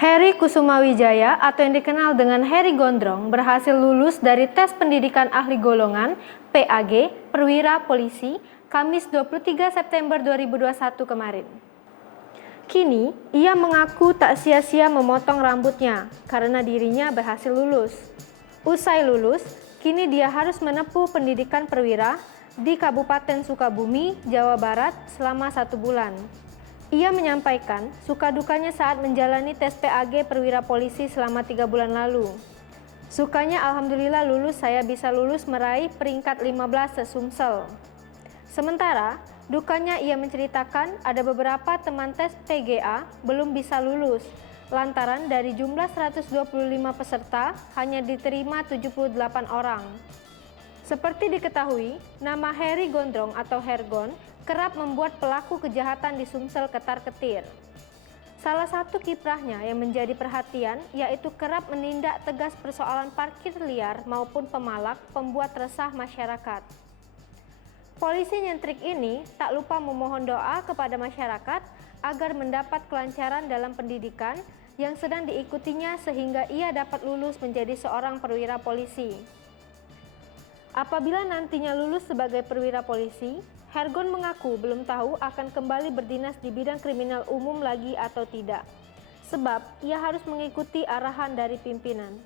Heri Kusumawijaya atau yang dikenal dengan Heri Gondrong berhasil lulus dari tes pendidikan ahli golongan PAG Perwira Polisi Kamis 23 September 2021 kemarin. Kini, ia mengaku tak sia-sia memotong rambutnya karena dirinya berhasil lulus. Usai lulus, kini dia harus menempuh pendidikan perwira di Kabupaten Sukabumi, Jawa Barat selama 1 bulan. Ia menyampaikan suka dukanya saat menjalani tes PAG Perwira Polisi selama 3 bulan lalu. Sukanya alhamdulillah saya bisa lulus meraih peringkat 15 se-Sumsel. Sementara, dukanya ia menceritakan ada beberapa teman tes PGA belum bisa lulus, lantaran dari jumlah 125 peserta hanya diterima 78 orang. Seperti diketahui, nama Heri Gondrong atau Hergon kerap membuat pelaku kejahatan di Sumsel ketar-ketir. Salah satu kiprahnya yang menjadi perhatian yaitu kerap menindak tegas persoalan parkir liar maupun pemalak pembuat resah masyarakat. Polisi nyentrik ini tak lupa memohon doa kepada masyarakat agar mendapat kelancaran dalam pendidikan yang sedang diikutinya sehingga ia dapat lulus menjadi seorang perwira polisi. Apabila nantinya lulus sebagai perwira polisi, Hergon mengaku belum tahu akan kembali berdinas di bidang kriminal umum lagi atau tidak, sebab ia harus mengikuti arahan dari pimpinan.